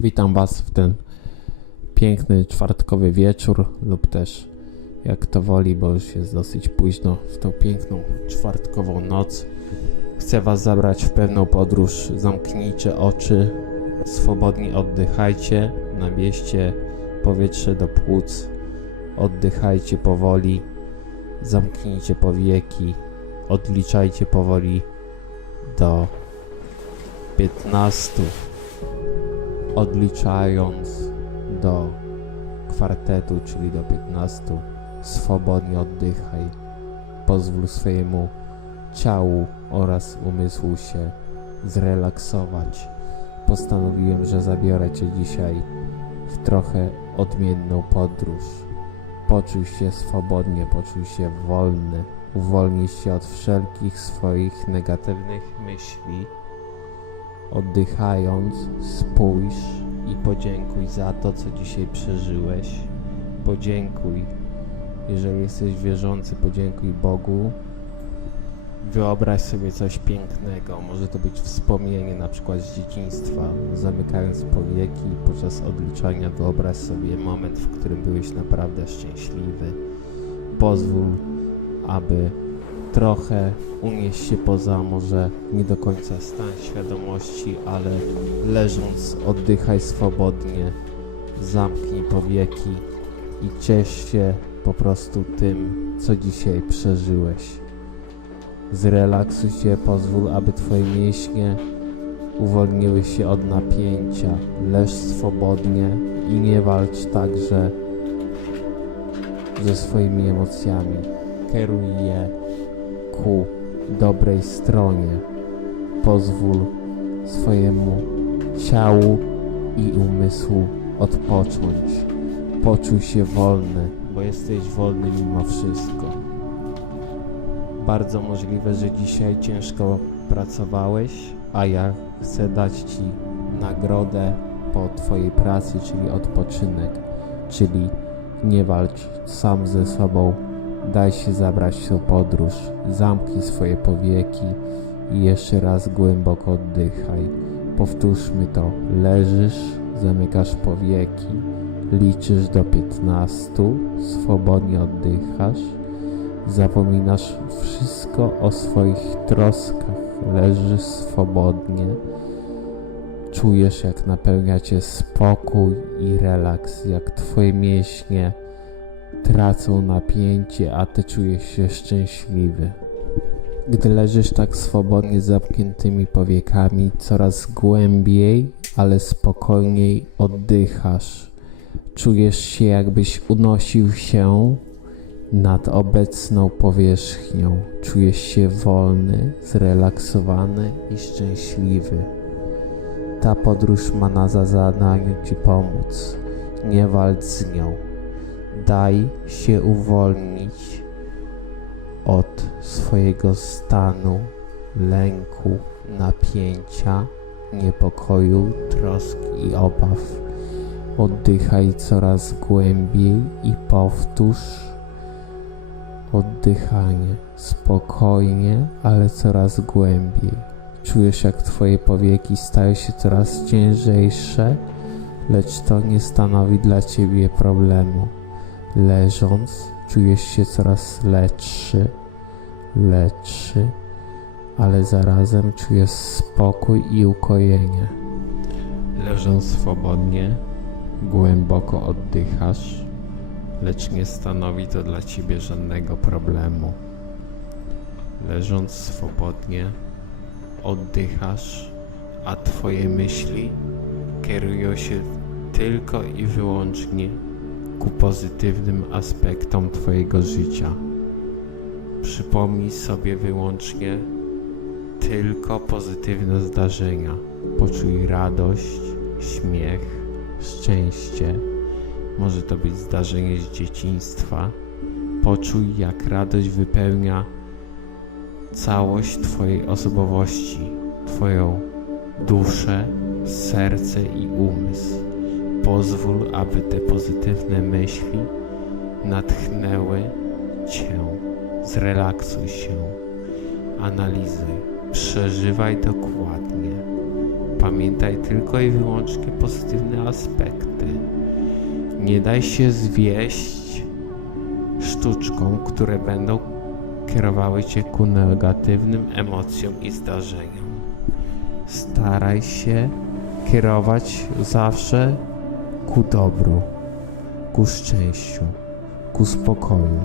Witam Was w ten piękny czwartkowy wieczór, lub też jak to woli, bo już jest dosyć późno, w tą piękną czwartkową noc. Chcę Was zabrać w pewną podróż. Zamknijcie oczy, swobodnie oddychajcie, nabierzcie powietrze do płuc, oddychajcie powoli, zamknijcie powieki, odliczajcie powoli do 15 odliczając do kwartetu, czyli do 15, swobodnie oddychaj. Pozwól swojemu ciału oraz umysłu się zrelaksować. Postanowiłem, że zabiorę Cię dzisiaj w trochę odmienną podróż. Poczuj się swobodnie, poczuj się wolny, uwolnij się od wszelkich swoich negatywnych myśli Oddychając, spójrz i podziękuj za to, co dzisiaj przeżyłeś. Podziękuj. Jeżeli jesteś wierzący, podziękuj Bogu. Wyobraź sobie coś pięknego. Może to być wspomnienie na przykład z dzieciństwa. Zamykając powieki podczas odliczania, wyobraź sobie moment, w którym byłeś naprawdę szczęśliwy. Pozwól, aby trochę unieść się poza może nie do końca stan świadomości, ale leżąc oddychaj swobodnie, zamknij powieki i ciesz się po prostu tym, co dzisiaj przeżyłeś. Zrelaksuj się, pozwól, aby twoje mięśnie uwolniły się od napięcia. Leż swobodnie i nie walcz także ze swoimi emocjami. Kieruj je ku dobrej stronie. Pozwól swojemu ciału i umysłu odpocząć. Poczuj się wolny, bo jesteś wolny mimo wszystko. Bardzo możliwe, że dzisiaj ciężko pracowałeś, a ja chcę dać Ci nagrodę po Twojej pracy, czyli odpoczynek, czyli nie walcz sam ze sobą, Daj się zabrać tą podróż, zamknij swoje powieki i jeszcze raz głęboko oddychaj. Powtórzmy to. Leżysz, zamykasz powieki, liczysz do 15, swobodnie oddychasz, zapominasz wszystko o swoich troskach, leżysz swobodnie, czujesz jak napełnia cię spokój i relaks, jak twoje mięśnie tracą napięcie, a ty czujesz się szczęśliwy. Gdy leżysz tak swobodnie z zamkniętymi powiekami, coraz głębiej, ale spokojniej oddychasz. Czujesz się, jakbyś unosił się nad obecną powierzchnią. Czujesz się wolny, zrelaksowany i szczęśliwy. Ta podróż ma na zadaniu Ci pomóc. Nie walcz z nią daj się uwolnić od swojego stanu lęku, napięcia, niepokoju, trosk i obaw. Oddychaj coraz głębiej i powtórz oddychanie spokojnie, ale coraz głębiej. Czujesz, jak Twoje powieki stają się coraz ciężejsze, lecz to nie stanowi dla Ciebie problemu. Leżąc, czujesz się coraz lepszy, lepszy, ale zarazem czujesz spokój i ukojenie. Leżąc swobodnie, głęboko oddychasz, lecz nie stanowi to dla ciebie żadnego problemu. Leżąc swobodnie, oddychasz, a twoje myśli kierują się tylko i wyłącznie ku pozytywnym aspektom Twojego życia. Przypomnij sobie wyłącznie tylko pozytywne zdarzenia. Poczuj radość, śmiech, szczęście. Może to być zdarzenie z dzieciństwa. Poczuj, jak radość wypełnia całość Twojej osobowości, Twoją duszę, serce i umysł. Pozwól, aby te pozytywne myśli natchnęły Cię. Zrelaksuj się, analizuj, przeżywaj dokładnie. Pamiętaj tylko i wyłącznie pozytywne aspekty. Nie daj się zwieść sztuczkom, które będą kierowały cię ku negatywnym emocjom i zdarzeniom. Staraj się kierować zawsze ku dobru, ku szczęściu, ku spokoju.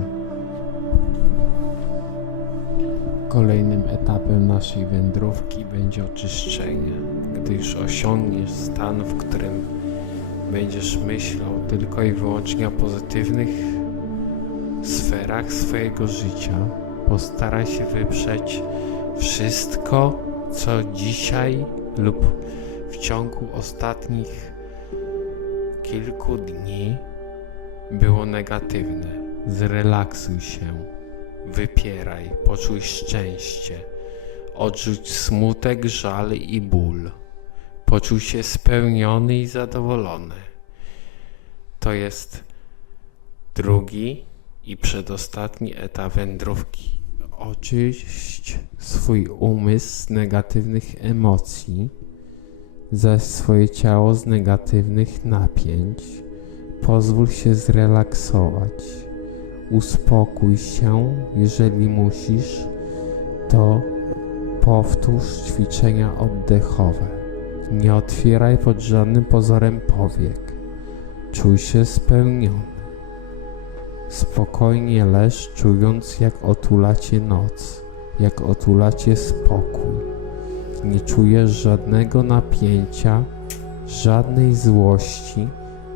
Kolejnym etapem naszej wędrówki będzie oczyszczenie. Gdy już osiągniesz stan, w którym będziesz myślał tylko i wyłącznie o pozytywnych sferach swojego życia, postaraj się wyprzeć wszystko, co dzisiaj lub w ciągu ostatnich kilku dni było negatywne. Zrelaksuj się, wypieraj, poczuj szczęście, odrzuć smutek, żal i ból. Poczuj się spełniony i zadowolony. To jest drugi i przedostatni etap wędrówki. Oczyść swój umysł z negatywnych emocji, zaś swoje ciało z negatywnych napięć. Pozwól się zrelaksować. Uspokój się, jeżeli musisz, to powtórz ćwiczenia oddechowe. Nie otwieraj pod żadnym pozorem powiek. Czuj się spełniony. Spokojnie leż, czując jak otula cię noc, jak otula cię spokój. Nie czujesz żadnego napięcia, żadnej złości,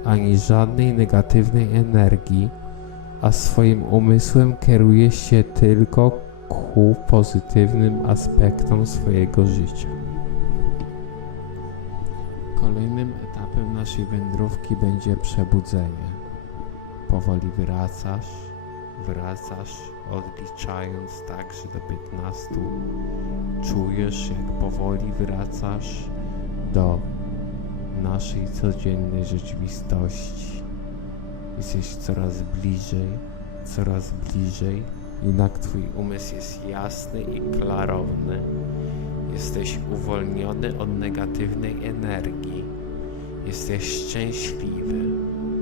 ani żadnej negatywnej energii, a swoim umysłem kierujesz się tylko ku pozytywnym aspektom swojego życia. Kolejnym etapem naszej wędrówki będzie przebudzenie. Powoli wracasz, wracasz, odliczając także do 15. Czujesz, jak powoli wracasz do naszej codziennej rzeczywistości. Jesteś coraz bliżej, coraz bliżej, jednak Twój umysł jest jasny i klarowny. Jesteś uwolniony od negatywnej energii. Jesteś szczęśliwy.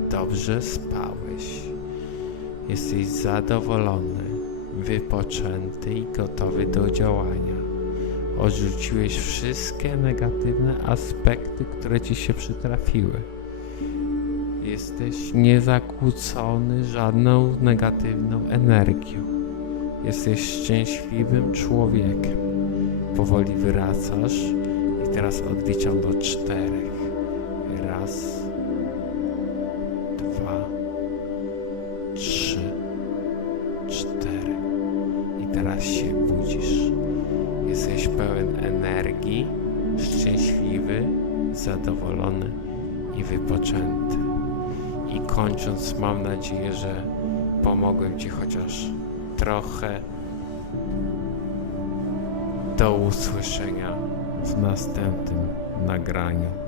Dobrze spałeś. Jesteś zadowolony, wypoczęty i gotowy do działania. Odrzuciłeś wszystkie negatywne aspekty, które ci się przytrafiły. Jesteś niezakłócony żadną negatywną energią. Jesteś szczęśliwym człowiekiem. Powoli wracasz i teraz odliczam do czterech. Raz, wypoczęty. I kończąc, mam nadzieję, że pomogłem Ci chociaż trochę. Do usłyszenia w następnym nagraniu.